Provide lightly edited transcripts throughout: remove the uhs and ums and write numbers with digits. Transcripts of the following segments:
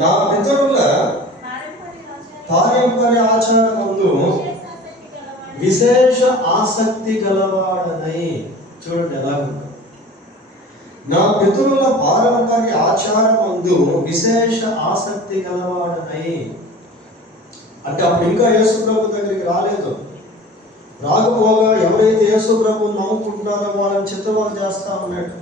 నా పితరుల పారంపర్య ఆచారమందు విశేష ఆసక్తి గలవాడనై. చూడండి ఎలాగ, నా పితరుల పారంపర్య ఆచారమందు విశేష ఆసక్తి గలవాడనై. అంటే అప్పుడు ఇంకా యేసు ప్రభు దగ్గరికి రాలేదు. రాకపోగా ఎవరైతే యేసు ప్రభువుని నమ్ముకుంటున్నారో వాళ్ళని చిత్తవాళ్ళు చేస్తా ఉన్నాడు.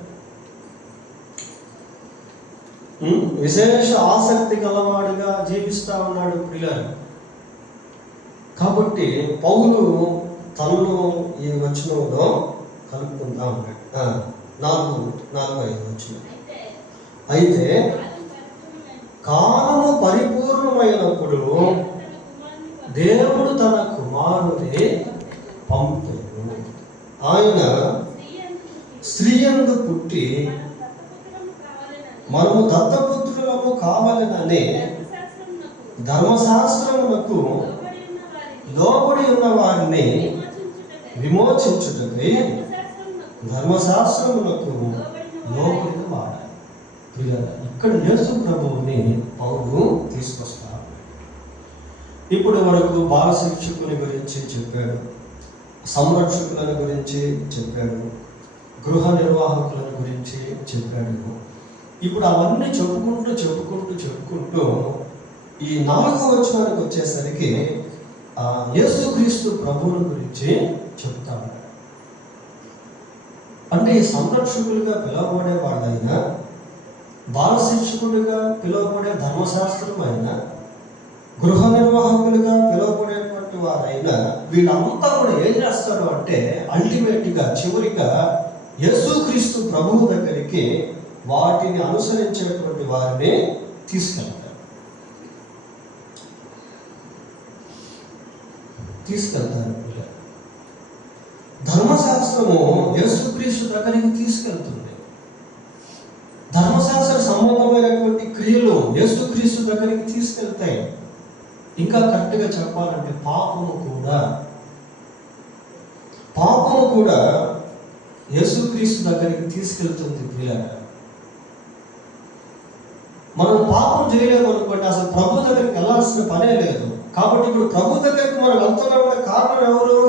విశేష ఆసక్తి గలవాడిగా జీవిస్తా ఉన్నాడు పిల్లలు. కాబట్టి పౌలు తనను ఈ వచనంలో కలుపుకుంటా ఉన్నాడు. 4-5 వచనం. అయితే కాలము పరిపూర్ణమైనప్పుడు దేవుడు తన కుమారుని పంపెను. ఆయన స్త్రీయందు పుట్టి మనము దత్తపుత్రులము కావాలననే ధర్మశాస్త్రమునకు లోబడి ఉన్న వారిని విమోచించుటకై ధర్మశాస్త్రమునకు లోబడిన వాడాలి. ఇక్కడ యేసు ప్రభువుని పౌలు తీసుకొస్తారు. ఇప్పటి వరకు బాల శిక్షకుని గురించి చెప్పాడు, సంరక్షకుల గురించి చెప్పాడు, గృహ నిర్వాహకుల గురించి చెప్పాడు. ఇప్పుడు అవన్నీ చెప్పుకుంటూ ఈ 4వ వచనానికి వచ్చేసరికి యేసుక్రీస్తు ప్రభువుని గురించి చెప్తాడు. అంటే ఈ సంరక్షకులుగా పిలువబడే వాళ్ళైనా, బాల శిక్షకులుగా పిలువబడే ధర్మశాస్త్రం అయినా, గృహ నిర్వాహకులుగా పిలువబడేటువంటి వారైనా వీళ్ళంతా కూడా ఏం చేస్తారు అంటే అల్టిమేట్గా చివరిగా యేసుక్రీస్తు ప్రభువు దగ్గరికి వాటిని అనుసరించేటువంటి వారిని తీసుకెళ్తారు. ధర్మశాస్త్రము యేసుక్రీస్తు దగ్గరికి తీసుకెళ్తుంది. ధర్మశాస్త్ర సంబంధమైనటువంటి క్రియలు యేసుక్రీస్తు దగ్గరికి తీసుకెళ్తాయి. ఇంకా కరెక్ట్గా చెప్పాలంటే పాపము కూడా యేసుక్రీస్తు దగ్గరికి తీసుకెళ్తుంది. పిల్లలు, మనం పాపం చేయలేదు అనుకోండి, అసలు ప్రభు దగ్గరికి వెళ్ళాల్సిన పనే లేదు. కాబట్టి ఇప్పుడు ప్రభు దగ్గరికి మనం వెళ్తున్న కారణం ఎవరు?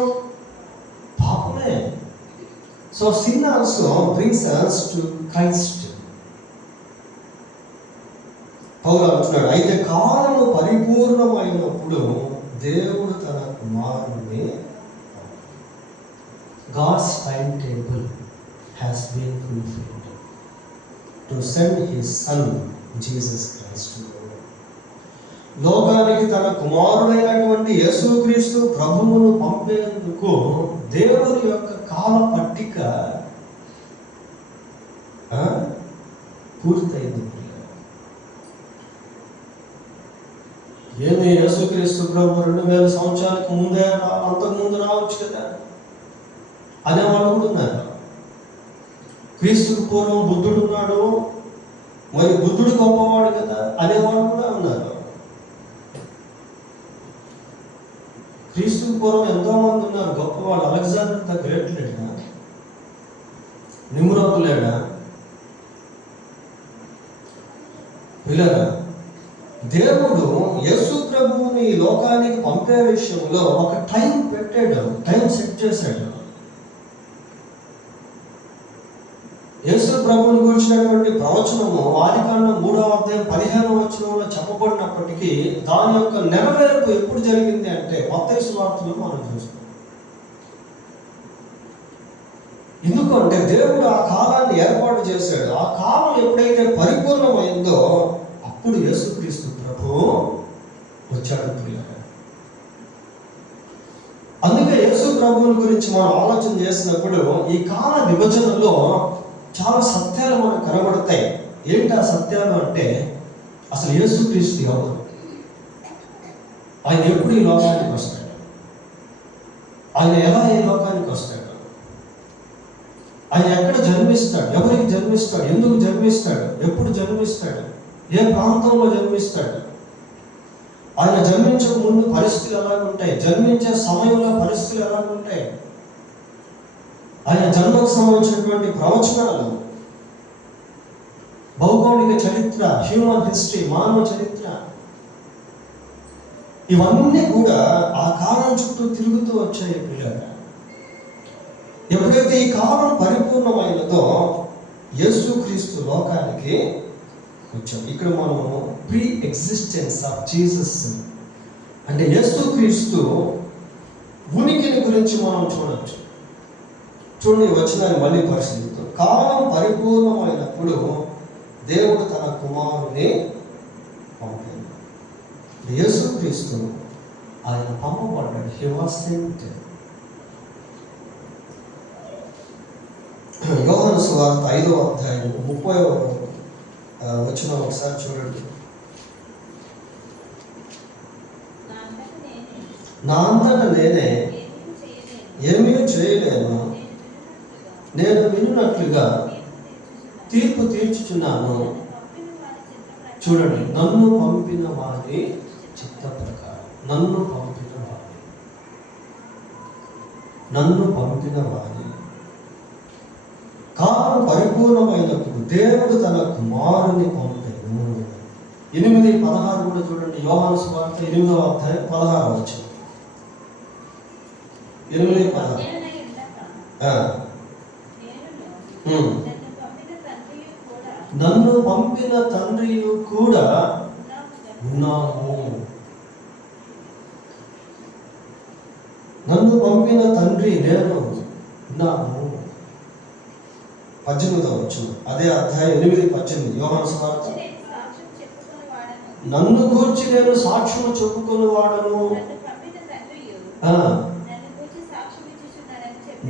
పాపమే. So sin also brings us to Christ. పౌలు అంటున్నాడు, అయితే కాలము పరిపూర్ణమైనప్పుడు దేవుడు తన కుమారుని, God's timetable has been fulfilled to send his son Jesus Christ to the world. లోకానికి తన కుమారుడైనటువంటి యేసుక్రీస్తు ప్రభువును పంపేందుకు దేవుని యొక్క కాల పట్టిక పూర్తయింది. ఏమి యేసుక్రీస్తు ప్రభు 2000 సంవత్సరాలకు ముందే అంతకుముందు రావచ్చు కదా అనేవాళ్ళు కూడా ఉన్నారు. క్రీస్తుకు పూర్వం బుద్ధుడు ఉన్నాడు, మరి బుద్ధుడు గొప్పవాడు కదా అనేవాళ్ళు కూడా ఉన్నారు. క్రీస్తుకు పూర్వం ఎంతో మంది ఉన్నారు గొప్పవాళ్ళు. అలెగ్జాండర్ ద గ్రేట్ లేడా, నిమ్రోదు లేడా? పిల్లరా, దేవుడు యేసు ప్రభువుని ఈ లోకానికి పంపే విషయంలో ఒక టైం పెట్టాడు, టైం సెట్ చేశాడు. యేసు ప్రభువుని గురించినటువంటి ప్రవచనము ఆదికాండం 3వ అధ్యాయం 15వ వచనంలో చెప్పబడినప్పటికీ దాని యొక్క నెరవేర్పు ఎప్పుడు జరిగింది అంటే మత్తయి సువార్తలో మనం చూస్తాం. ఎందుకంటే దేవుడు ఆ కాలాన్ని ఏర్పాటు చేశాడు. ఆ కాలం ఎప్పుడైతే పరిపూర్ణమైందో అప్పుడు యేసుక్రీస్తు ప్రభు వచ్చాడు. అందుకే యేసు ప్రభువుని గురించి మనం ఆలోచన చేసినప్పుడు ఈ కాల విభజనలో చాలా సత్యాలు మనకు కనబడతాయి. ఏంటి ఆ సత్యాలు అంటే, అసలు యేసుక్రీస్తు ఎవరు, ఆయన ఎప్పుడు ఈ లోకానికి వస్తాడు, ఆయన ఎలా ఈ లోకానికి వస్తాడు, ఆయన ఎక్కడ జన్మిస్తాడు, ఎవరికి జన్మిస్తాడు, ఎందుకు జన్మిస్తాడు, ఎప్పుడు జన్మిస్తాడు, ఏ ప్రాంతంలో జన్మిస్తాడు, ఆయన జన్మించక ముందు పరిస్థితులు ఎలాగుంటాయి, జన్మించే సమయంలో పరిస్థితులు ఎలాగుంటాయి, ఆయన జన్మకు సంబంధించినటువంటి ప్రవచనాలు, భౌగోళిక చరిత్ర, హ్యూమన్ హిస్టరీ, మానవ చరిత్ర, ఇవన్నీ కూడా ఆ కాలం చుట్టూ తిరుగుతూ వచ్చాయి పిల్లలు. ఎప్పుడైతే ఈ కాలం పరిపూర్ణమైనదో యేసుక్రీస్తు లోకానికి వచ్చాం. ఇక్కడ మనము ప్రీ ఎగ్జిస్టెన్స్ ఆఫ్ జీసస్ అంటే యేసుక్రీస్తు ఉనికిని గురించి మనం చూడవచ్చు. చూడండి, వచనాన్ని మళ్ళీ పరిశీలిద్దాం. కాలం పరిపూర్ణమైనప్పుడు దేవుడు తన కుమారుని పంపాడు. యేసుక్రీస్తు ఆయన పంపబడ్డాడు. He was cent. యోహాను సువార్త 5వ అధ్యాయం 30వ వచనం ఒకసారి చూడండి. నా అంతట నేనే ఏమీ చేయలేను, నేను వినున్నట్లుగా తీర్పు తీర్చుచున్నాను. చూడండి, నన్ను పంపిన వారి చిత్త ప్రకారం. నన్ను పంపిన వారి కాలం పరిపూర్ణమైనప్పుడు దేవుడు తన కుమారుని పంపాను. 8:16 కూడా చూడండి. యోహాను సువార్త 8వ అధ్యాయం 16 వచనం. 8:16. నన్ను పంపిన తండ్రియు కూడా ఉన్నాము. నన్ను పంపిన తండ్రి నేను ఉన్నాము. 18వ వచనం, అదే అధ్యాయం 8:18 యోహాను సువార్త. నన్ను గూర్చి నేను సాక్ష్యం చెప్పుకొని వాడను,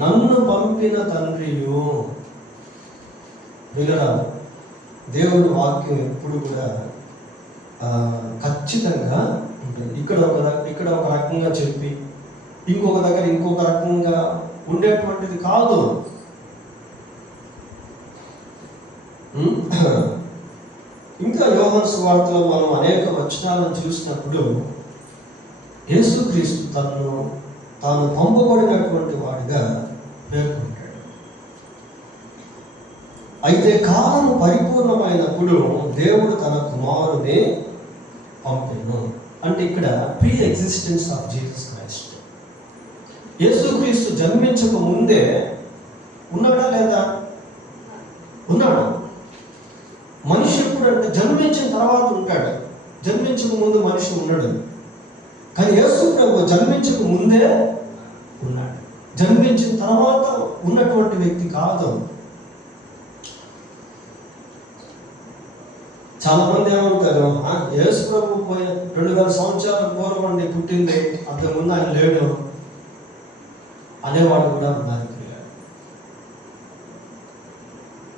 నన్ను పంపిన తండ్రియు. వీళ్ళరా, దేవుడి వాక్యం ఎప్పుడు కూడా ఖచ్చితంగా ఉంటుంది. ఇక్కడ ఒక రకంగా చెప్పి ఇంకొక దగ్గర ఇంకొక రకంగా ఉండేటువంటిది కాదు. ఇంకా యోహాను సువార్తలో మనం అనేక వచనాలను చూసినప్పుడు యేసుక్రీస్తు తాను పంపబడినటువంటి వాడిగా పేర్కొంటాడు. అయితే కాలం పరిపూర్ణమైనప్పుడు దేవుడు తన కుమారుని పంపాను. అంటే ఇక్కడ pre existence of Jesus Christ. యేసుక్రీస్తు జన్మించక ముందే ఉన్నాడా లేదా? ఉన్నాడు. మనిషి ఎప్పుడంటే జన్మించిన తర్వాత ఉంటాడు, జన్మించక ముందు మనిషి ఉన్నాడు. కానీ యేసు ప్రభు జన్మించక ముందే ఉన్నాడు, జన్మించిన తర్వాత ఉన్నటువంటి వ్యక్తి కాదు. చాలా మంది ఏమంటారు, యేసు ప్రభు 2000 సంవత్సరాల పూర్వం పుట్టింది, అంతకుముందు ఆయన లేడు అనేవాడు కూడా ఉన్నారు.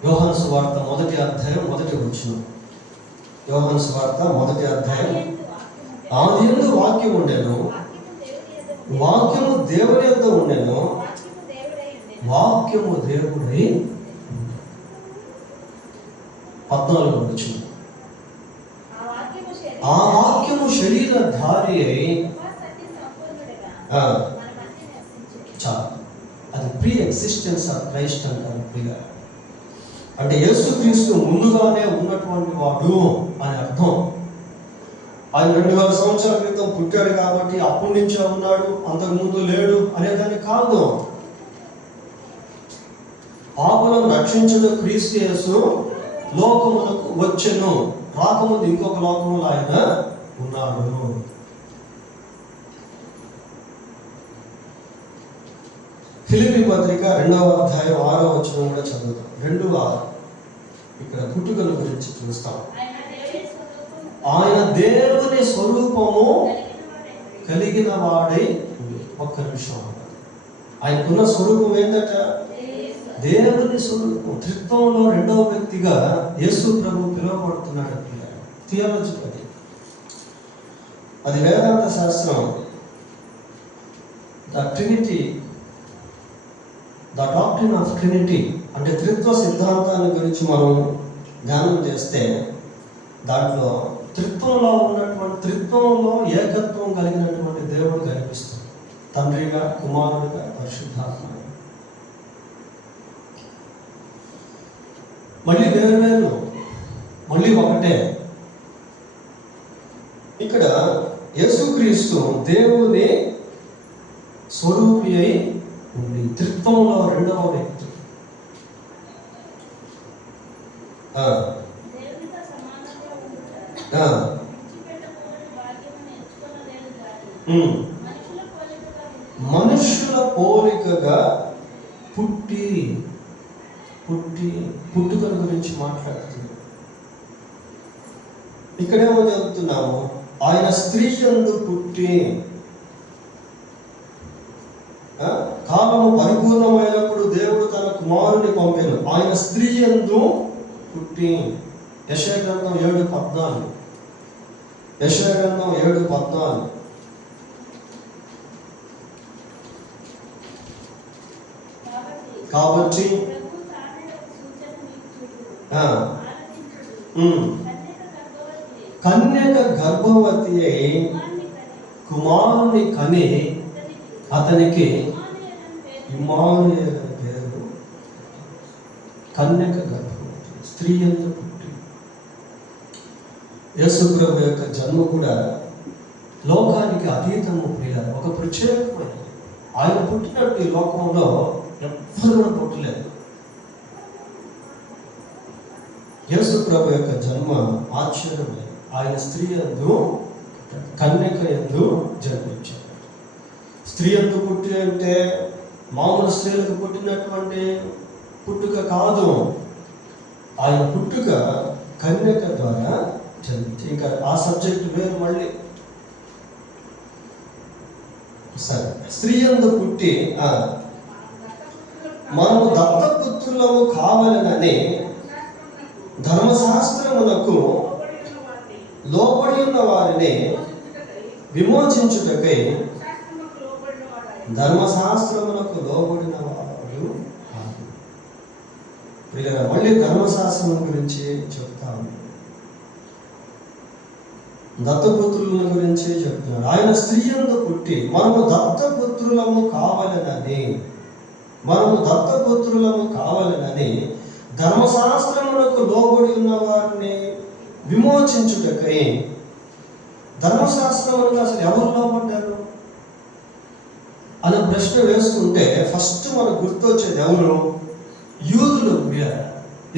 యోహాను సువార్త 1వ అధ్యాయం 1వ వచనం. యోహాను సువార్త 1వ అధ్యాయం. ఆదియందు వాక్యం ఉండెను, వాక్యము దేవుని యొద్ద ఉండెను, వాక్యము దేవుడై. 14వ వచనం. ఆ వాక్యము శరీరధారి అయి. చాలు, అది ప్రీ ఎగ్జిస్టెన్స్ ఆఫ్ క్రైస్ట్ అంటారు ప్రియ. అంటే యేసుక్రీస్తు ముందుగానే ఉన్నటువంటి వాడు అని అర్థం. ఆయన 2000 సంవత్సరాల క్రితం పుట్టాడు కాబట్టి అప్పటి నుంచే ఉన్నాడు, అంతకుముందు లేడు అనేదాన్ని కాదు. పాపులను రక్షించుట క్రీస్తు యేసు లోకమునకు వచ్చెను, రాకముందు ఇంకొక లోకములో ఆయన ఉన్నాడు. ఫిలిప్పీ పత్రిక 2వ అధ్యాయం 6వ వచనం కూడా చదువుతాం. 2:6. ఇక్కడ పుట్టుకల గురించి చూస్తాం. ఆయన దేవుని స్వరూపము కలిగిన వాడై. ఒక్క నిమిషం. ఆయనకున్న స్వరూపం ఏంటట? దేవుని స్వరూపం. త్రిత్వంలో 2వ వ్యక్తిగా యేసు ప్రభు పిలువబడుతున్నాడు. థియాలజీ అది వేదాంత శాస్త్రం. The Trinity, the doctrine of Trinity అంటే త్రిత్వ సిద్ధాంతాన్ని గురించి మనం ధ్యానం చేస్తే దాంట్లో త్రిత్వంలో ఏకత్వం కలిగినటువంటి దేవుడు కనిపిస్తుంది. తండ్రిగా, కుమారుడిగా, పరిశుద్ధాత్మ. మళ్ళీ వేరు మళ్ళీ ఒకటే. ఇక్కడ యేసుక్రీస్తు దేవుని స్వరూపి అయి ఉండి త్రిత్వంలో రెండవ వ్యక్తి. మనుషుల పోలికగా పుట్టుకల గురించి మాట్లాడుతుంది. ఇక్కడేమో చెబుతున్నాము, ఆయన స్త్రీ యందు పుట్టి కాలము పరిపూర్ణమైనప్పుడు దేవుడు తన కుమారుని పంపాను. ఆయన స్త్రీ యందు పుట్టి. యెషయా గ్రంథం 7:14. యెషయా గ్రంథం 7:14. కాబట్టి కన్యక గర్భవతి అయి కుమారుని కని అతనికి ఇమ్మానుయేలు అని పేరు. కన్యక గర్భవతి, స్త్రీ యందు పుట్టి. యేసు ప్రభు యొక్క జన్మ కూడా లోకానికి అతీతము ప్రియులారా, ఒక ప్రత్యేకమైన. ఆయన పుట్టినట్టు ఈ లోకంలో ఎవ్వరు కూడా పుట్టలేదు. యేసు ప్రభు యొక్క జన్మ ఆశ్చర్యమే. ఆయన స్త్రీ యందు కన్యక యందు జన్మించాడు. స్త్రీ యందు పుట్టి అంటే మామూలు స్త్రీలకు పుట్టినటువంటి పుట్టుక కాదు. ఆయన పుట్టుక కన్యక ద్వారా జన్మించి, ఇంకా ఆ సబ్జెక్ట్ వేరు మళ్ళీ. సరే, స్త్రీ యందు పుట్టి మనము దత్తపుత్రులము కావాలనని ధర్మశాస్త్రమునకు లోబడి ఉన్న వారిని విమోచించుటకై ధర్మశాస్త్రమునకు లోబడిన వారు. మళ్ళీ ధర్మశాస్త్రం గురించి చెప్తాము, దత్తపుత్రుల గురించి చెప్తున్నాడు. ఆయన స్త్రీ యందు పుట్టి మనము దత్తపుత్రులము కావాలనని ధర్మశాస్త్రమునకు లోబడి ఉన్న వారిని విమోచించుటకై. ధర్మశాస్త్రములకు అసలు ఎవరు లోబడ్డారు అనే ప్రశ్న వేసుకుంటే ఫస్ట్ మనకు గుర్తొచ్చేది ఎవరు? యూదులు.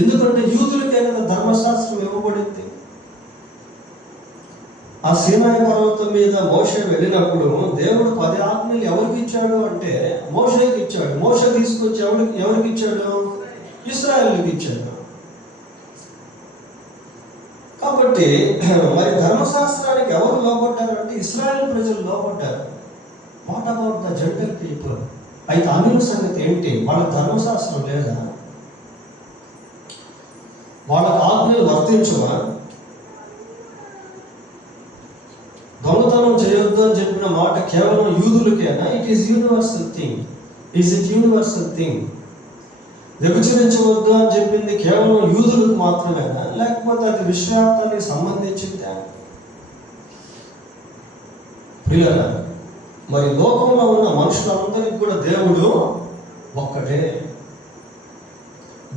ఎందుకంటే యూదులకే కదా ధర్మశాస్త్రం ఇవ్వబడింది. ఆ సీనాయి పర్వతం మీద మోషే వెళ్ళినప్పుడు దేవుడు 10 ఆజ్ఞలు ఎవరికి ఇచ్చాడు అంటే మోషేకి ఇచ్చాడు. మోషే తీసుకొచ్చి ఎవరికి ఇచ్చాడు? ఇశ్రాయేలుకి ఇచ్చాడు. కాబట్టి మరి ధర్మశాస్త్రానికి ఎవరు లోబడ్డారంటే ఇశ్రాయేల్ ప్రజలు లోబడ్డారు. What about the Gentile people? అయితే అన్యుల సంగతి ఏంటి? వాళ్ళ ధర్మశాస్త్రం లేదా? వాళ్ళ ఆజ్ఞలు వర్తించవా? దొంగతనం చేయొద్దు అని చెప్పిన మాట కేవలం యూదులకేనా? It is universal thing. Is it universal thing? వ్యభిచరించవద్దు అని చెప్పింది కేవలం యూదులకు మాత్రమేనా, లేకపోతే అది విశ్వవ్యాప్తానికి సంబంధించిందా? ప్రియులారా, మరి లోకంలో ఉన్న మనుషులందరికీ కూడా దేవుడు ఒక్కడే.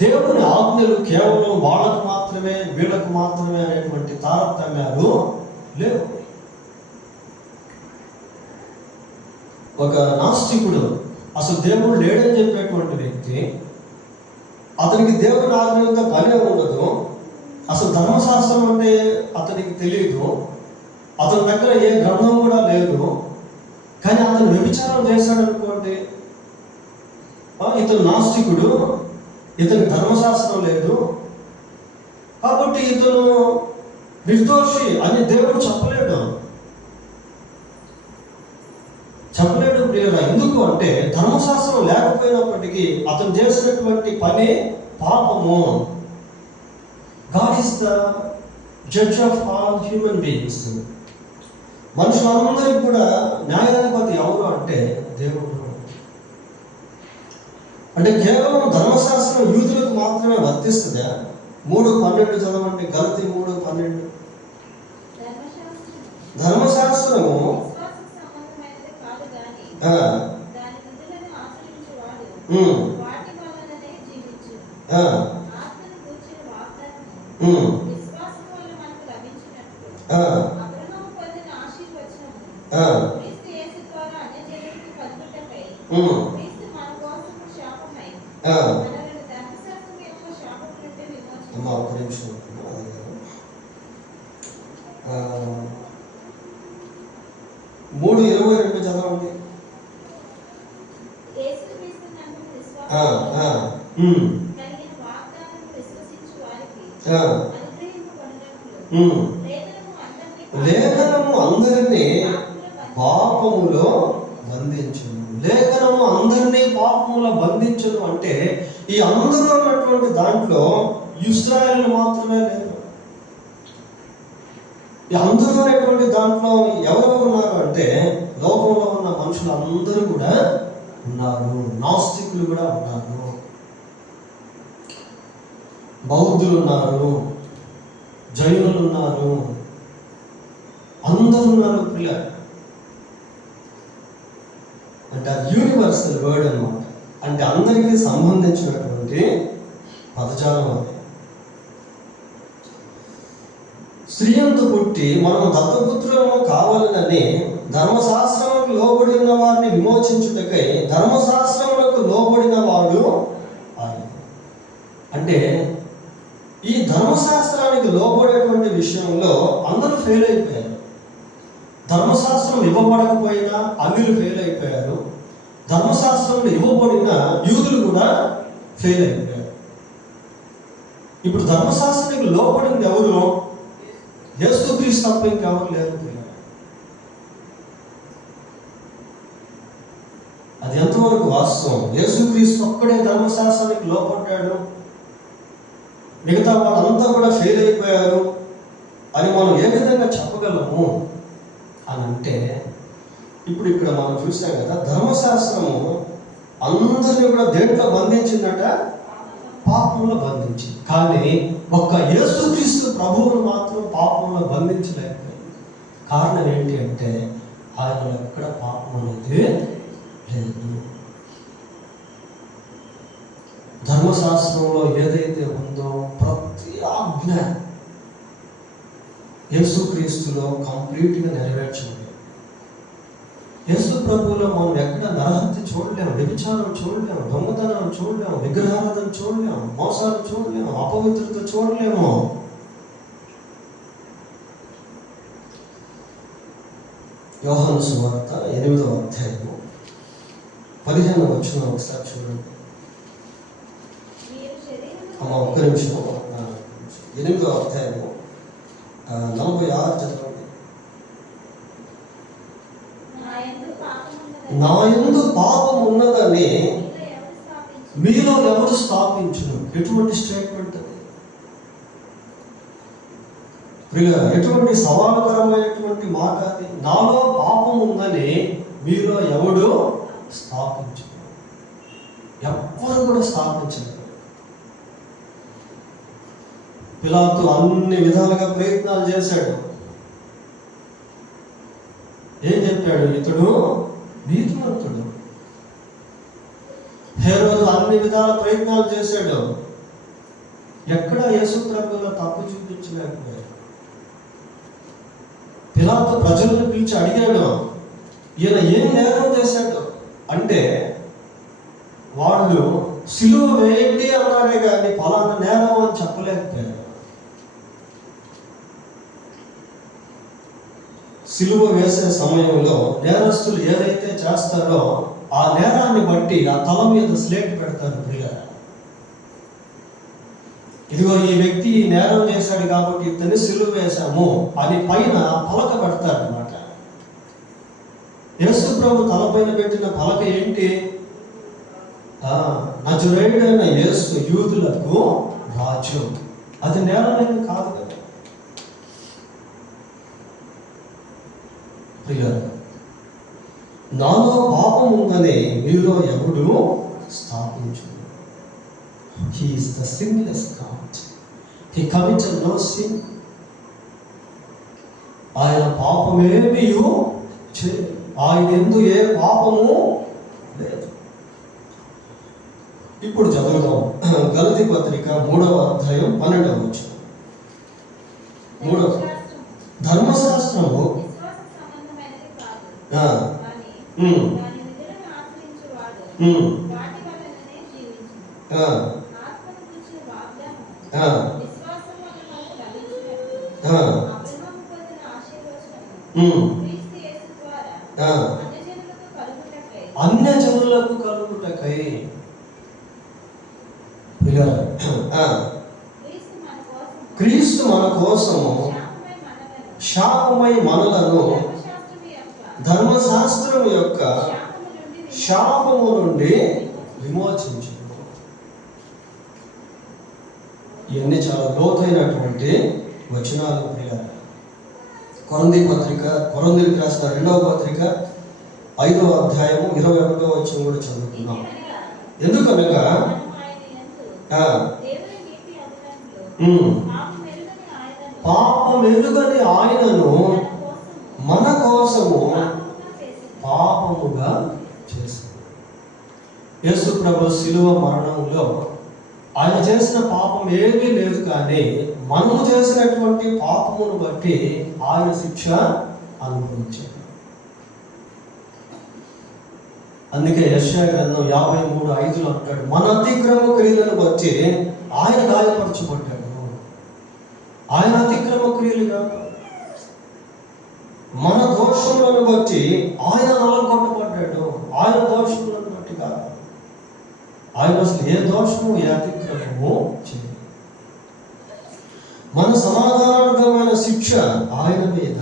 దేవుని ఆజ్ఞలు కేవలం వాళ్ళకు మాత్రమే, వీళ్ళకు మాత్రమే అనేటువంటి తారతమ్యాలు లేవు. ఒక నాస్తికుడు, అసలు దేవుడు లేడని చెప్పేటువంటి వ్యక్తి, అతనికి దేవుని ఆజ్ఞలతో పనే ఉండదు, అసలు ధర్మశాస్త్రం అంటే అతనికి తెలియదు, అతని దగ్గర ఏ గ్రంథం కూడా లేదు, కానీ అతను వ్యభిచారం చేశాడు అనుకోండి, ఇతను నాస్తికుడు, ఇతనికి ధర్మశాస్త్రం లేదు, కాబట్టి ఇతను నిర్దోషి అని దేవుడు చెప్పలేడు. ప్రియులారా, ఎందుకు అంటే ధర్మశాస్త్రం లేకపోయినప్పటికీ అతను చేసినటువంటి పని పాపము. God is the judge of all human beings. మనుషులందరికీ కూడా న్యాయాధిపతి ఎవరు అంటే దేవుడు. అంటే కేవలం ధర్మశాస్త్రం యూదులకు మాత్రమే వర్తిస్తుందా? 3:12 చదవండి. గలతీ 3:12. ధర్మశాస్త్రము అమ్మా ఒక నిమిషం. 3:22 చదవండి. లేఖనము అందరినీ పాపములో బంధించును. లేఖనము అందరినీ పాపములో బంధించును అంటే ఈ అందరూ ఉన్నటువంటి దాంట్లో ఇశ్రాయేలు మాత్రమే లేరు. ఈ అందరూ అనేటువంటి దాంట్లో ఎవరెవరు ఉన్నారు అంటే లోకంలో ఉన్న మనుషులు అందరూ కూడా ఉన్నారు. నాస్తికులు కూడా ఉన్నారు, బౌద్ధులు ఉన్నారు, జైనులు ఉన్నారు, అందరూ ఉన్నారు పిల్లలు. అంటే అది యూనివర్సల్ వర్డ్ అన్నమాట. అంటే అందరికీ సంబంధించినటువంటి పదజాలం అది. స్త్రీయందు పుట్టి మనం దత్తపుత్రులను కావాలని ధర్మశాస్త్రములకు లోబడి ఉన్న వారిని విమోచించుటకై ధర్మశాస్త్రములకు లోబడిన వాడు ఆయన. అంటే ఈ ధర్మశాస్త్రానికి లోబడేటువంటి విషయంలో అందరూ ఫెయిల్ అయిపోయారు. ధర్మశాస్త్రం ఇవ్వబడకపోయినా అన్యులు ఫెయిల్ అయిపోయారు. ధర్మశాస్త్రం ఇవ్వబడిన యూదులు కూడా ఫెయిల్ అయిపోయారు. ఇప్పుడు ధర్మశాస్త్రానికి లోబడింది ఎవరు? యేసుక్రీస్తు తప్ప ఇంకెవరు లేరు. అది ఎంతవరకు వాస్తవం? యేసుక్రీస్తు ఒక్కడే ధర్మశాస్త్రానికి లోపడ్డాడు, మిగతా వాళ్ళంతా కూడా ఫెయిల్ అయిపోయారు అని మనం ఏ విధంగా చెప్పగలము అని అంటే, ఇప్పుడు ఇక్కడ మనం చూసాం కదా, ధర్మశాస్త్రము అందరినీ కూడా దేంట్లో బంధించిందట? పాపంలో బంధించింది. కానీ ఒక్క యేసుక్రీస్తు ప్రభువును మాత్రం పాపంలో బంధించలేకపోయింది. కారణం ఏంటి అంటే ఆయన ఎక్కడ పాపం అనేది లేదు. ధర్మశాస్త్రంలో ఏదైతే ఉందో ప్రతి ఆజ్ఞ యేసుక్రీస్తులో కంప్లీట్గా నెరవేర్చండి. యేసు ప్రభువులో మనం ఎక్కడ నరహత్య చూడలేము, వ్యభిచారం చూడలేము, దొంగతనం చూడలేము, విగ్రహారాధన చూడలేము, మోసాలు చూడలేము, అపవిత్రత చూడలేము. యోహాను సువార్త 8వ అధ్యాయము 15వ వచనం ఒకసారి చూడండి. ఒక్క నిమిషం. 8వ అధ్యాయము 46 చదవండి. నా యందు పాపం ఉన్నదని మీలో ఎవరు స్థాపించును? ఎటువంటి స్టేట్మెంట్ అది? ఎటువంటి సవాలుకరమైనటువంటి మాట అది? నాలో పాపం ఉందని మీలో ఎవడు స్థాపించును? ఎవ్వరు కూడా స్థాపించలేదు. పిలాతు అన్ని విధాలుగా ప్రయత్నాలు చేశాడు. ఏం చెప్పాడు? ఇతడు నీతిమంతుడు. హేరోదు అన్ని విధాల ప్రయత్నాలు చేశాడు. ఎక్కడ యేసు ప్రభువులో తప్పు చూపించలేకపోయాడు. పిలాతు ప్రజలను పిలిచి అడిగాడు, ఈయన ఏం నేరం చేశాడు అంటే వాళ్ళు సిలువ వేయండి అన్నాడే కానీ ఫలానా నేరం అని చెప్పలేకపోయాడు. సిలువ వేసే సమయంలో నేరస్తులు ఏదైతే చేస్తారో ఆ నేరాన్ని బట్టి ఆ తల మీద స్లేట్ పెడతారు. ప్రియులారా, ఇదిగో ఈ వ్యక్తి నేరం చేశాడు కాబట్టి ఇతన్ని సిలువ వేశాము అని పైన పలక పెడతారు అన్నమాట. యేసు ప్రభు తలపైన పెట్టిన పలక ఏంటి? నజరేయుడైన యేసు యూదులకు రాజు. అది నేరమేమి కాదు కదా. నాలో పాపం ఉందని మీలో ఎవడు స్థాపించు. He is the sinless God. He committed no sin. ఆయన పాపమేమీ చేయలేదు. ఆయన యందు ఏ పాపము లేదు. ఇప్పుడు చదువుదాం. గలతీ పత్రిక 3వ అధ్యాయం 12వ వచనం. ధర్మశాస్త్రము అన్యజనులకు కలుగుటకై క్రీస్తు మన కోసము శాపమై మనలను ధర్మశాస్త్రం యొక్క శాపము నుండి విమోచించు. ఇవన్నీ చాలా లోతైనటువంటి వచనాలు ప్రియులారా. కొరింథీయులకు రాసిన 2వ పత్రిక 5వ అధ్యాయము 21వ వచనం కూడా చదువుకున్నాం. ఎందుకనగా పాపమెరుగని ఆయనను మన కోసము పాపముగా చేశాడు. యేసు ప్రభు శిలువ మరణంలో ఆయన చేసిన పాపం ఏమీ లేదు, కానీ మనము చేసినటువంటి పాపమును బట్టి ఆయన శిక్ష అనుభవించాడు. అందుకే యెషయా గ్రంథం 53:5 అంటాడు, మన అతిక్రమ క్రియలను బట్టి ఆయన గాయపరచబడ్డాడు. ఆయన అతిక్రమ క్రియలుగా మన దోషములను బట్టి ఆయన నలగొట్టబడ్డాడు. ఆయన దోషములను బట్టి కాదు. ఆయన అసలు ఏ దోషము ఏ అతిక్రమము చేయదు. మన సమాధానార్థమైన శిక్ష ఆయన మీద.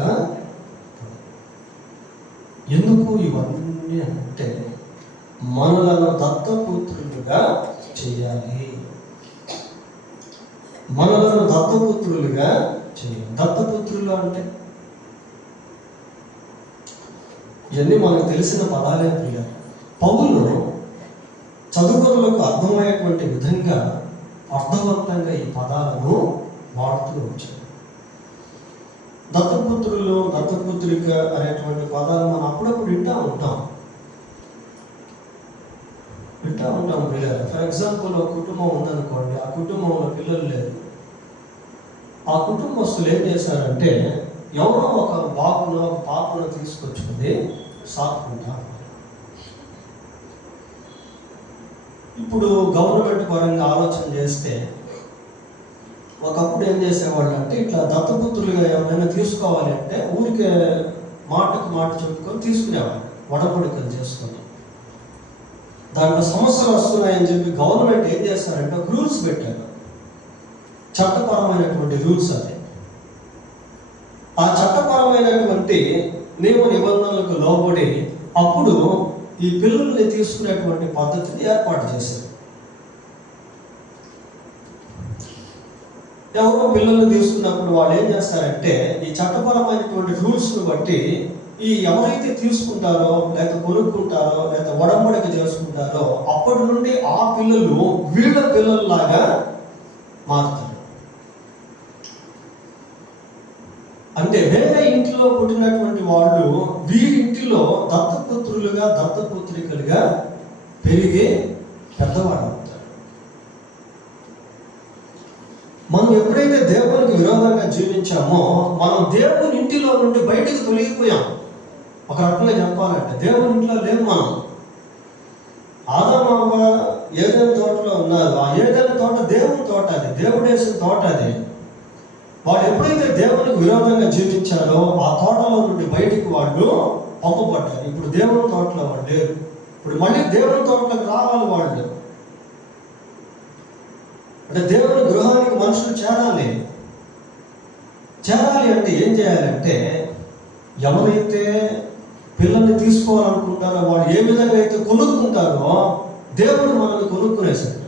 ఎందుకు ఇవన్నీ అంటే మనలను దత్తపుత్రులుగా చేయాలి. మనలను దత్తపుత్రులుగా చేయాలి. దత్తపుత్రులు అంటే ఇవన్నీ మనకు తెలిసిన పదాలే ప్రియ. పౌలు చదువుకులకు అర్థమయ్యేటువంటి విధంగా అర్థవంతంగా ఈ పదాలను వాడుతూ వచ్చారు. దత్తపుత్రులు, దత్తపుత్రిక అనేటువంటి పదాలు మనం అప్పుడప్పుడు వింటూ ఉంటాం పిల్లలు. ఫర్ ఎగ్జాంపుల్, ఒక కుటుంబం ఉందనుకోండి, ఆ కుటుంబంలో పిల్లలు లేదు. ఆ కుటుంబస్తులు ఏం చేశారంటే ఎవరో ఒక బాబును ఒక పాపను తీసుకొచ్చుకుని సాకుకుంటారు. ఇప్పుడు గవర్నమెంట్ పరంగా ఆలోచన చేస్తే ఒకప్పుడు ఏం చేసేవాళ్ళు అంటే ఇట్లా దత్తపుత్రులుగా ఎవరైనా తీసుకోవాలి అంటే ఊరికే మాటకు మాట చెప్పుకొని తీసుకునేవాళ్ళు, వడపడికలు చేసుకొని. దాంట్లో సమస్యలు వస్తున్నాయని చెప్పి గవర్నమెంట్ ఏం చేస్తారంటే ఒక రూల్స్ పెట్టారు, చట్టపరమైనటువంటి రూల్స్. అది ఆ చట్టపరమైనటువంటి నియమ నిబంధనలకు లోబడి అప్పుడు ఈ పిల్లల్ని తీసుకునేటువంటి పద్ధతిని ఏర్పాటు చేశారు. ఎవరో పిల్లల్ని తీసుకున్నప్పుడు వాళ్ళు ఏం చేస్తారంటే ఈ చట్టపరమైనటువంటి రూల్స్ను బట్టి ఈ ఎవరైతే తీసుకుంటారో లేక కొనుక్కుంటారో లేక ఒడంబడిక చేసుకుంటారో అప్పటి నుండి ఆ పిల్లలు వీళ్ళ పిల్లల్లాగా మారుతారు. అంటే వేరే ఇంటిలో పుట్టినటువంటి వాళ్ళు వీరింటిలో దత్తపుత్రులుగా దత్తపుత్రికలుగా పెరిగి పెద్దవాళ్ళు అవుతారు. మనం ఎప్పుడైతే దేవునికి విరోధంగా జీవించామో మనం దేవుని ఇంటిలో నుండి బయటకు తొలగిపోయాం. ఒక రకంగా చెప్పాలంటే దేవుని ఇంట్లో లేము మనం. ఆదాము అవ్వ ఏదైనా తోటలో ఉన్నారు. ఆ ఏదైనా తోట దేవుని తోట, అది దేవుడేసిన తోట. అది వాళ్ళు ఎప్పుడైతే దేవునికి విరోధంగా జీవించారో ఆ తోటలో నుండి బయటికి వాళ్ళు పంపబడ్డారు. ఇప్పుడు దేవుని తోటలో వాళ్ళు లేరు. ఇప్పుడు మళ్ళీ దేవుని తోటలోకి రావాలి వాళ్ళు. అంటే దేవుని గృహానికి మనుషులు చేరాలి అంటే ఏం చేయాలంటే ఎవరైతే పిల్లల్ని తీసుకోవాలనుకుంటారో వాళ్ళు ఏ విధంగా అయితే కొనుక్కుంటారో దేవుడు మనల్ని కొనుక్కునేసాడు.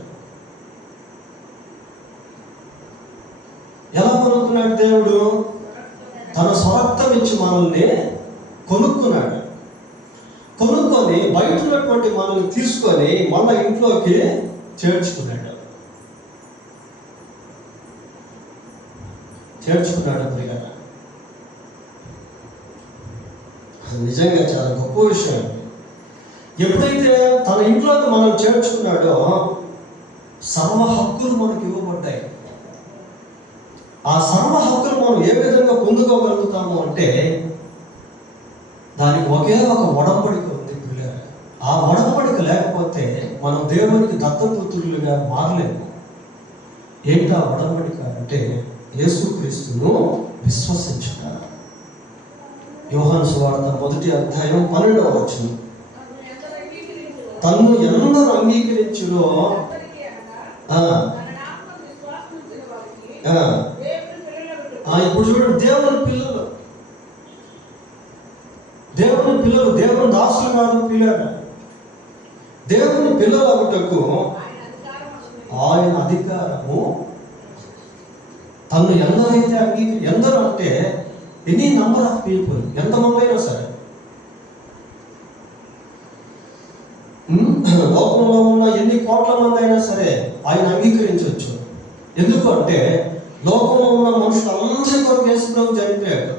ఎలా కొనుక్కున్నాడు దేవుడు? తన స్వరక్తం ఇచ్చి మనల్ని కొనుక్కున్నాడు. కొనుక్కొని బయట ఉన్నటువంటి మనల్ని తీసుకొని మళ్ళీ ఇంట్లోకి చేర్చుకున్నాడు. ప్రియ. నిజంగా చాలా గొప్ప విషయం. ఎప్పుడైతే తన ఇంట్లోకి మనం చేర్చుకున్నాడో సర్వ హక్కులు మనకు ఇవ్వబడ్డాయి. ఆ సర్వ హక్కులు మనం ఏ విధంగా పొందుకోగలుగుతాము అంటే దానికి ఒకే ఒక ఒడంబడిక ఉంది పిల్లలు. ఆ ఒడంబడిక లేకపోతే మనం దేవునికి దత్తపుత్రులుగా మారలేము. ఏంటి ఆ ఒడంబడిక అంటే యేసుక్రీస్తును విశ్వసించుట. యోహాను సువార్త 1వ అధ్యాయం 12వ వచనం. తన్ను ఎందరు అంగీకరించురో ఇప్పుడు చూడండి, దేవుని పిల్లలు, దేవుని పిల్లలు, దేవుని దాసులు కాదు పిల్లలు. దేవుని పిల్లలగుటకు ఆయన అధికారము. తను ఎందరైతే ఎందరు అంటే ఎనీ నంబర్ ఆఫ్ పీపుల్, ఎంతమంది అయినా సరే, లోకంలో ఉన్న ఎన్ని కోట్ల మంది అయినా సరే ఆయన అంగీకరించవచ్చు. ఎందుకు అంటే లోకంలో ఉన్న మనుషులందరి కొరకు యేసుప్రభు చనిపోయాడు.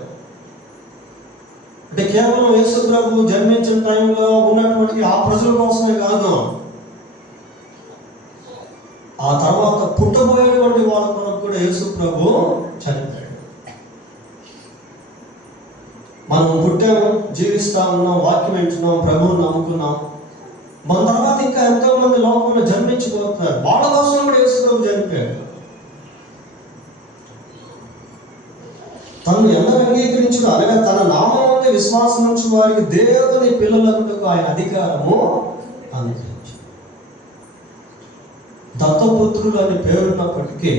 అంటే కేవలం యేసుప్రభు జన్మించిన టైంలో ఉన్నటువంటి ఆ ప్రజల కోసమే కాదు, ఆ తర్వాత పుట్టబోయేటువంటి వాళ్ళ కొరకు కూడా యేసుప్రభు చనిపోయాడు. మనం పుట్టాము, జీవిస్తా ఉన్నాం, వాక్యం వింటున్నాం, ప్రభువుని నమ్ముకున్నాం. మన తర్వాత ఇంకా ఎంతో మంది లోకంలో జన్మించిపోతున్నారు. వాళ్ళ కోసం కూడా యేసుప్రభు చనిపోయాడు. తను ఎందరు అంగీకరించుడు అనగా తన నామమున విశ్వాసం నుంచి వారికి దేవుని పిల్లలకు ఆయన అధికారము అనుగ్రహించాడు. దత్తపుత్రులు అని పేరున్నప్పటికీ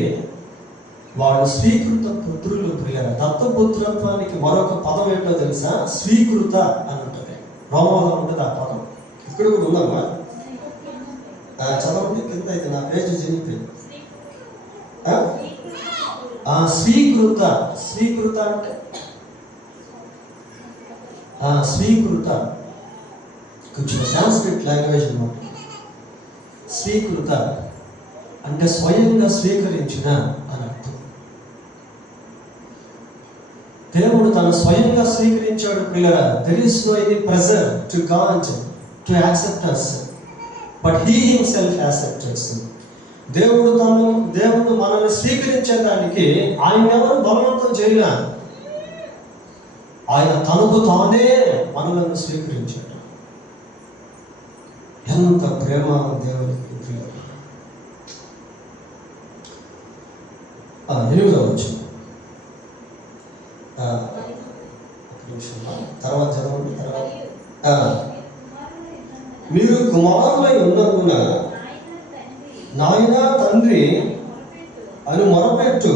వాళ్ళు స్వీకృత పుత్రులు. ప్రియ దత్తపుత్రత్వానికి మరొక పదం ఏంటో తెలుసా? స్వీకృత అని ఉంటుంది. రోమాలో ఉంటుంది ఆ పదం. ఇక్కడ కూడా ఉందమ్మా, చదవండి కింద. అయితే నా పేజ్ జరిగిపోయింది. స్వీకృత. స్వీకృత అంటే స్వీకృత కొంచెం సాంస్క్రిట్ లాంగ్వేజ్ అన్నమాట. స్వీకృత అంటే స్వయంగా స్వీకరించిన అని అర్థం. దేవుడు తను స్వయంగా స్వీకరించాడు పిల్లరా. There is no any pressure to god to accept us, but he himself accepts us. దేవుడు మనల్ని స్వీకరించేదానికి ఆయన ఎవరు బలవంతం చేయలే. ఆయన తనకు తానే మనలను స్వీకరించాడు. ఎంత ప్రేమ దేవుడికి. 8వ వచనం తర్వాత చదవండి. తర్వాత మీరు కుమారులై ఉన్నందున నాయన తండ్రి అని మొరపెట్టు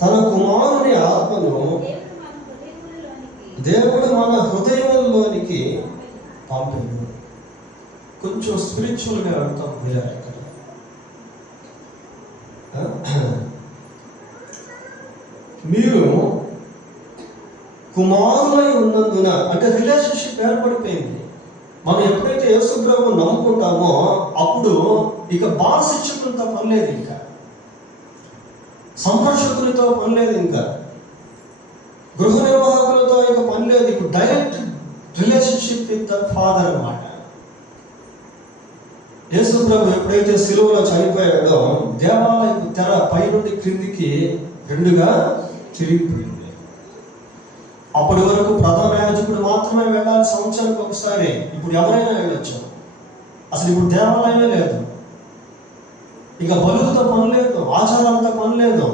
తన కుమారుని ఆత్మను దేవుడు మన హృదయంలోనికి పంపాడు. కొంచెం స్పిరిచువల్గా అడుగుతాం పిల్లలు. మీరు కుమారులై ఉన్నందున అంటే రిలేషన్షిప్ ఏర్పడిపోయింది. మనం ఎప్పుడైతే యేసుప్రభువుని నమ్ముకుంటామో అప్పుడు ఇక బాలశిక్షకులతో పని లేదు, ఇంకా సంరక్షకులతో పని లేదు, ఇంకా గృహ నిర్వాహకులతో ఇక పని లేదు. ఇప్పుడు direct relationship with the father అన్నమాట. యేసుప్రభు ఎప్పుడైతే సిలువలో చనిపోయాడో దేవాలయపు తెర పైనుండి క్రిందికి 2గా చిరిగిపోయింది. అప్పటి వరకు ప్రధాన యాజకుడు మాత్రమే వెళ్ళాలి సంవత్సరానికి ఒకసారి. ఇప్పుడు ఎవరైనా వెళ్ళొచ్చు. అసలు ఇప్పుడు దేవాలయమే లేదు. ఇక బలులతో పని లేదు, ఆచారాలతో పని లేదు,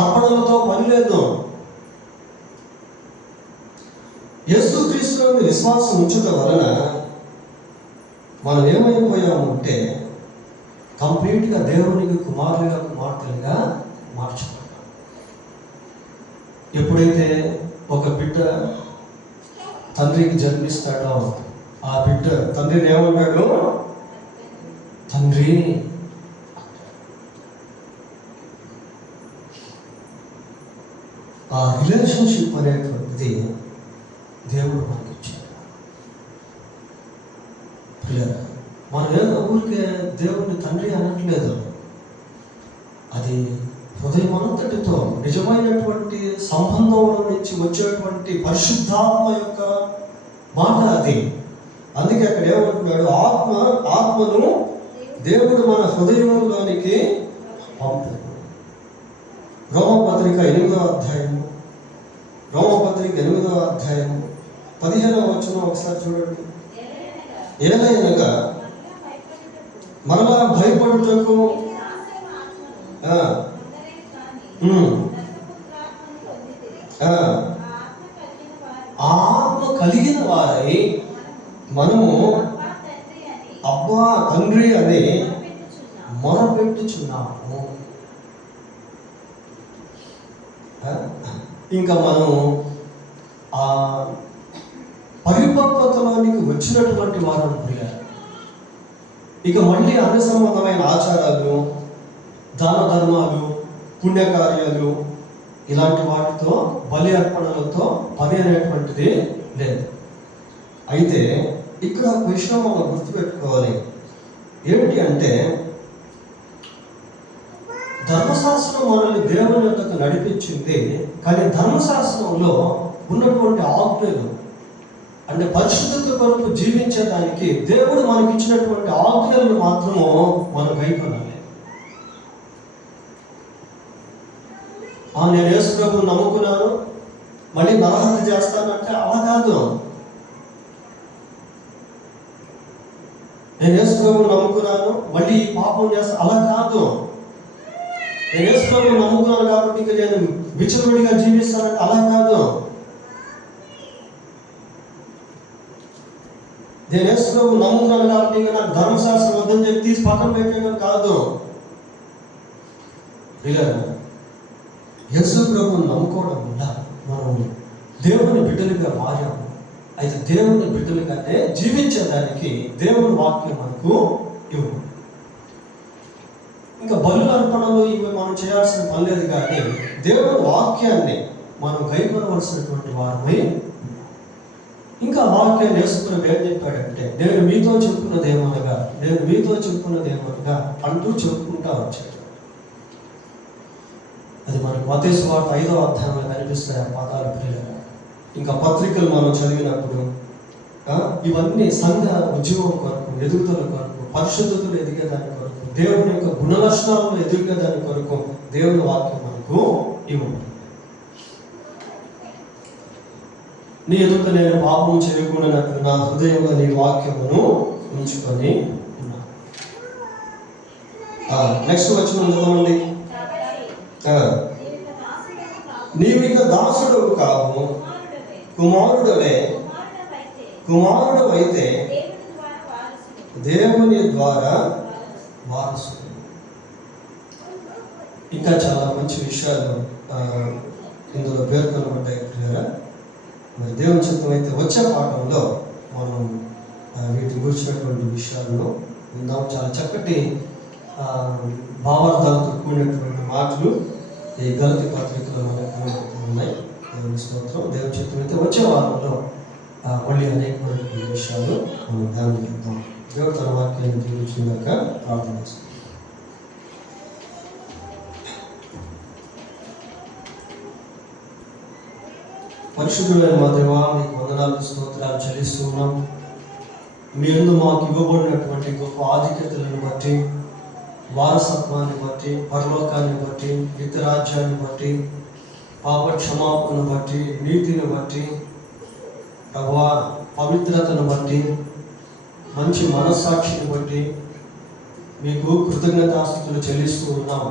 అర్పణలతో పని లేదు. యేసుక్రీస్తు విశ్వాసం ఉంచడం వలన మనం ఏమైపోయాము అంటే కంప్లీట్గా దేవునికి కుమారులుగా కుమార్తెలుగా మార్చుకున్నాం. ఎప్పుడైతే ఒక బిడ్డ తండ్రికి జన్మిస్తాడో ఆ బిడ్డ తండ్రిని ఏమంటాడు? తండ్రి. ఆ రిలేషన్షిప్ అనేటువంటిది దేవుడు మనకి ఇచ్చాడు. మనం ఏదో ఊరికే దేవుడిని తండ్రి అనట్లేదు. అది హృదయం అంతటితో నిజమైనటువంటి సంబంధంలో నుంచి వచ్చేటువంటి పరిశుద్ధాత్మ యొక్క మాట అది. అందుకే అక్కడ ఏమంటున్నాడు? ఆత్మను దేవుడు మన హృదయంలోనికి పంపాడు. రోమపత్రిక 8వ అధ్యాయం రోమపత్రిక 8వ అధ్యాయం 15వ వచనం ఒకసారి చూడండి. ఏలైనగా మరలా భయపడుటకు ఆత్మ కలిగిన వారై మనము అబ్బా తండ్రి అని మొరపెట్టుచున్నాము. ఇంకా మనం ఆ పరిపక్వతలోనికి వచ్చినటువంటి వారు ప్రియారు. ఇక మళ్ళీ అన్ని సంబంధమైన ఆచారాలు, దాన ధర్మాలు, పుణ్యకార్యాలు ఇలాంటి వాటితో, బలి అర్పణలతో పని అనేటువంటిది లేదు. అయితే ఇక్కడ ఒక విషయం మనం గుర్తుపెట్టుకోవాలి. ఏమిటి అంటే, ధర్మశాస్త్రం మనల్ని దేవుని యొద్దకు నడిపించింది. కానీ ధర్మశాస్త్రంలో ఉన్నటువంటి ఆజ్ఞలు అంటే పరిశుద్ధత కొరకు జీవించడానికి దేవుడు మనకి ఇచ్చినటువంటి ఆజ్ఞలను మాత్రము మనం గైకొనాలి. నేను యేసు ప్రభువుని నమ్ముకున్నాను, మళ్ళీ నరహత్య చేస్తానంటే అలా కాదు. నేను యేసు ప్రభువుని నమ్ముకున్నాను, మళ్ళీ పాపం చేస్తా, అలా కాదు. నేను యేసు ప్రభువుని నమ్ముకున్నాను కాబట్టి ఇక నేను విచ్చలవిడిగా జీవిస్తానంటే అలా కాదు. నేను యేసు ప్రభువుని నమ్ముకున్నాను కాబట్టి ఇక నాకు ధర్మశాస్త్రం వద్దని చెప్పి తీసి పక్కన పెట్టేయడం కాదు. యేసు ప్రభువుని నమ్ముకోవడం వల్ల మనం దేవుని బిడ్డలుగా మారాము. అయితే దేవుని బిడ్డలుగానే జీవించడానికి దేవుని వాక్యం మనకు ఇవ్వు. ఇంకా బలు అర్పణలు ఇవి మనం చేయాల్సిన పని లేదు. కానీ దేవుని వాక్యాన్ని మనం గైకొనవలసినటువంటి వారమై, ఇంకా వాక్యాన్ని యేసుప్రభు ఏం చెప్పాడంటే, నేను మీతో చెప్పుకున్నదేమనగా అంటూ చెప్పుకుంటా వచ్చాడు. అది మనకు మత్తయి సువార్త 5వ అధ్యాయంలో కనిపిస్తాయి ఆ పదాలు ప్రియులారా. ఇంకా పత్రికలు మనం చదివినప్పుడు ఇవన్నీ సంఘ ఉద్యోగం కొరకు, ఎదుగుదల కొరకు, పరిశుద్ధతలు ఎదిగేదాని కొరకు, దేవుని యొక్క గుణలక్షణాలను ఎదిగేదాని కొరకు దేవుని వాక్యం మనకు ఇవ్వండి. నీ ఎదుట నేను పాపం చేయకూడనట్లు నా హృదయంలో నీ వాక్యమును ఉంచుకొని ఉన్నా. నెక్స్ట్ వచనం చదవండి. నీవిక దాసుడు కావు, కుమారుడవైతే దేవుని ద్వారా వారసుడు. ఇంకా చాలా మంచి విషయాలు ఇందులో పేర్కొనబడ్డాయి ప్రియులారా. మరి దేవుని చిత్తం అయితే వచ్చే పాఠంలో మనం వీటి గురించినటువంటి విషయాలను విందాం. చాలా చక్కటి భావార్థాలతో కూడినటువంటి మాటలు ఈ గలతీ పత్రికలో మనకు ఉన్నాయి. దేవుని స్తోత్రం. దేవుని చిత్తం అయితే వచ్చే వారంలో మళ్ళీ అనేకమైనటువంటి విషయాలు మనం ధ్యానం చేద్దాం. దేవుడు తన వాక్యాన్ని దీవించినాక ప్రార్థన చేస్తాం. పరిశుద్ధుడైన మా దేవా, మీకు వందనాలు స్తోత్రాలు చెల్లిస్తున్నాం. మీ యందు మాకు ఇవ్వబడినటువంటి గొప్ప ఆధిక్యతలను బట్టి, వారసత్వాన్ని బట్టి, పరలోకాన్ని బట్టి, నిత్యరాజ్యాన్ని బట్టి, పాప క్షమాపణను బట్టి, నీతిని బట్టి, ప్రభువా పవిత్రతను బట్టి, మంచి మనస్సాక్షిని బట్టి మీకు కృతజ్ఞతాస్తుతులు చెల్లిస్తూ ఉన్నాం.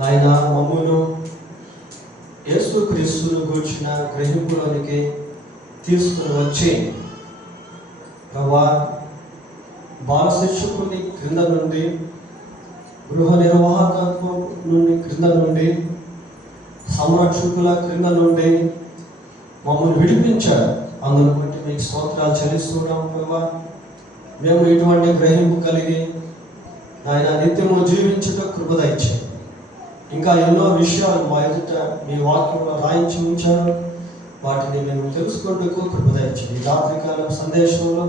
నాయన, మమ్మును యేసు క్రీస్తును గూర్చిన గ్రహింపులోనికి తీసుకుని వచ్చి ప్రభువా బాల శిక్షకుని క్రింద నుండి, గృహ నిర్వాహకత్వం నుండి క్రింద నుండి, సంరక్షకుల క్రింద నుండి మమ్మల్ని విడిపించారు. అందును బట్టి మీకు స్తోత్రాలు చెల్లిస్తున్నాం ప్రభువా. మేము ఇటువంటి గ్రహింపు కలిగి ఆయన నిత్యము జీవించుట కృప దయచేయండి. ఇంకా ఎన్నో విషయాలు మా ఎదుట మీ వాక్యంలో రాయించి ఉంచారు. వాటిని మేము తెలుసుకుంటూ కృప దయచేయండి. ఈ రాత్రికాలం సందేశంలో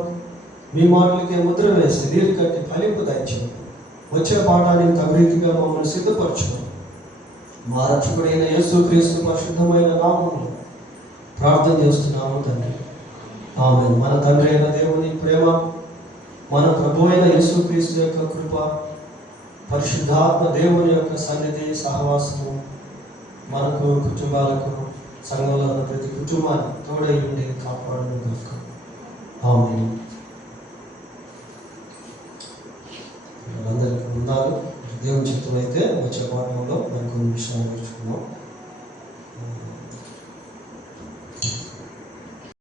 మీ మాటలకే ముద్ర వేసి నీరు కట్టి ఫలింపు దయచేయండి. వచ్చే పాఠానికి తగు రీతిగా మమ్మల్ని సిద్ధపరచుకోండి. మా రక్షకుడైన యేసుక్రీస్తు పరిశుద్ధమైన నామములో ప్రార్థన చేస్తున్నాము తండ్రి. ఆమేన్. మన తండ్రి అయిన దేవుని ప్రేమ, మన ప్రభు అయిన యేసుక్రీస్తు యొక్క కృప, పరిశుద్ధాత్మ దేవుని యొక్క సన్నిధి సహవాసము మనకు, కుటుంబాలకు సంఘంలో ఉన్న ప్రతి కుటుంబాన్ని తోడై ఉండి కాపాడను గాక. ఆమేన్. అందరికీ వందనాలు. దేవుని చిత్తమైతే వచ్చే పాఠంలో మరికొన్ని విషయాలు నేర్చుకున్నాం.